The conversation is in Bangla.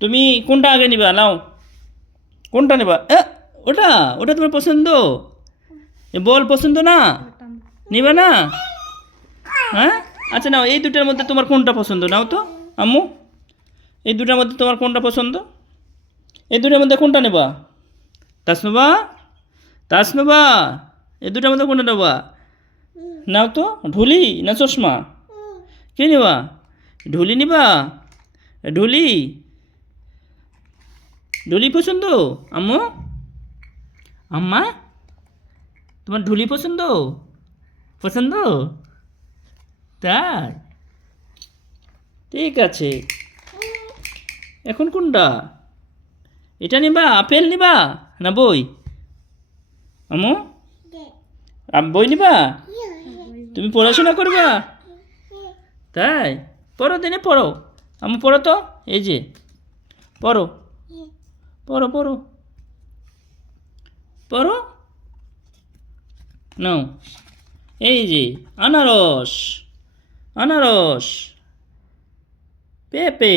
তুমি কোনটা আগে নিবা নাও, কোনটা নেবা? ওটা ওটা তোমার পছন্দ? বল পছন্দ না, নিবা না? হ্যাঁ আচ্ছা নাও, এই দুটার মধ্যে তোমার কোনটা পছন্দ নাও তো আম্মু, এই দুটার মধ্যে তোমার কোনটা পছন্দ? এই দুটার মধ্যে কোনটা নেবা? তাসনুবা, তাসনুবা, এই দুটার মধ্যে কোনটা নেবা? নাও তো, ঢুলি না চশমা? কে নিবা? ঢুলি নিবা? ঢুলি, ঢুলি পছন্দ? আম্মু, আম্মা, তোমার ঢুলি পছন্দ? পছন্দ? তাই, ঠিক আছে। এখন কোনটা? এটা নিবা? আপেল নিবা না বই? আম্মু, বই নিবা? তুমি পড়াশোনা করবা? তাই, পড়ো দিনে পড়ো। আম্মু পড়ো তো, এই যে পড়ো, পড়ো পড়ো পড়ো, নাও, এই যে আনারস, আনারস, পেঁপে,